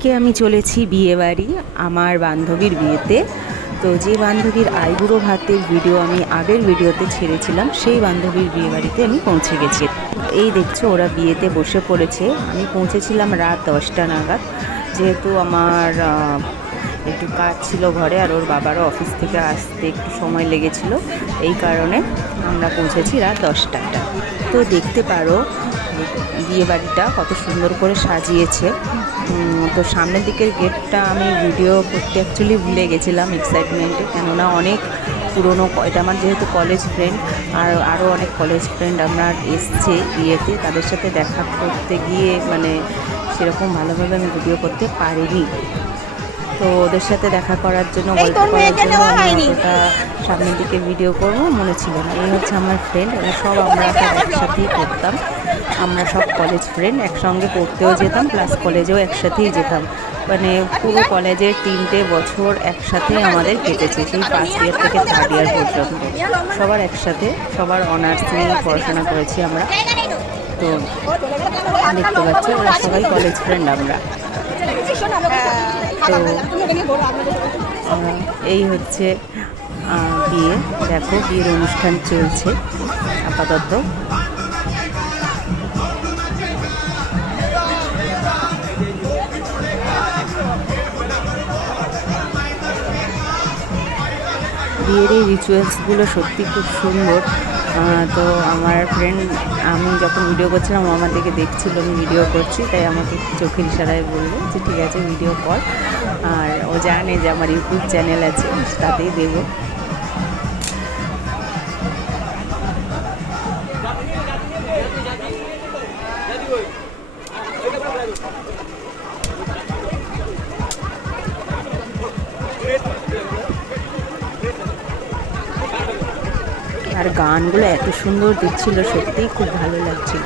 আজকে আমি চলেছি বিয়েবাড়ি আমার বান্ধবীর বিয়েতে। তো যে বান্ধবীর আইবুড়ো ভাতের ভিডিও আমি আগের ভিডিওতে ছেড়েছিলাম, সেই বান্ধবীর বিয়েবাড়িতে আমি পৌঁছে গেছি। এই দেখছো ওরা বিয়েতে বসে পড়েছে। আমি পৌঁছেছিলাম রাত 10টা নাগাদ, যেহেতু আমার একটু কাজ ছিল ঘরে, আর ওর বাবারও অফিস থেকে আসতে একটু সময় লেগেছিল। এই কারণে আমরা পৌঁছেছি রাত 10টায়। তো দেখতে পারো বিয়েবাড়িটা কত সুন্দর করে সাজিয়েছে। তো সামনের দিকের গেটটা আমি ভিডিও করতে অ্যাকচুয়ালি ভুলে গেছিলাম এক্সাইটমেন্টে, কেননা অনেক পুরনো, এটা আমার যেহেতু কলেজ ফ্রেন্ড, আর আরও অনেক কলেজ ফ্রেন্ড আমার এসছে বিয়েতে, তাদের সাথে দেখা করতে গিয়ে মানে সেরকম ভালোভাবে আমি ভিডিও করতে পারিনি। তো ওদের সাথে দেখা করার জন্য, গল্প করার জন্য আমি অতটা সামনের দিকে ভিডিও করবো মনে ছিল না। এই হচ্ছে আমার ফ্রেন্ড, এরা সব আমরা একসাথেই পড়তাম। আমরা সব কলেজ ফ্রেন্ড, একসঙ্গে পড়তেও যেতাম, প্লাস কলেজেও একসাথেই যেতাম। মানে পুরো কলেজের 3টে বছর একসাথেই আমাদের কেটেছে, সেই ফার্স্ট ইয়ার থেকে থার্ড ইয়ার পর্যন্ত সবার একসাথে, সবার অনার্স নিয়ে পড়াশোনা করেছি আমরা। তো দেখতে পাচ্ছি ওরা সবাই কলেজ ফ্রেন্ড আমরা। তো এই হচ্ছে বিয়ে, দেখো বিয়ের অনুষ্ঠান চলছে আপাতত। বিয়ের এই রিচুয়ালসগুলো সত্যি খুব সুন্দর। তো আমার ফ্রেন্ড, আমি যখন ভিডিও করছিলাম ও আমার দিকে দেখছিল আমি ভিডিও করছি, তাই আমাকে চোখের ইশারায় বললো যে ঠিক আছে ভিডিও কর। আর ও জানে যে আমার ইউটিউব চ্যানেল আছে, তাতেই দেবো। আর গানগুলো এত সুন্দর দিচ্ছিল, সত্যিই খুব ভালো লাগছিল।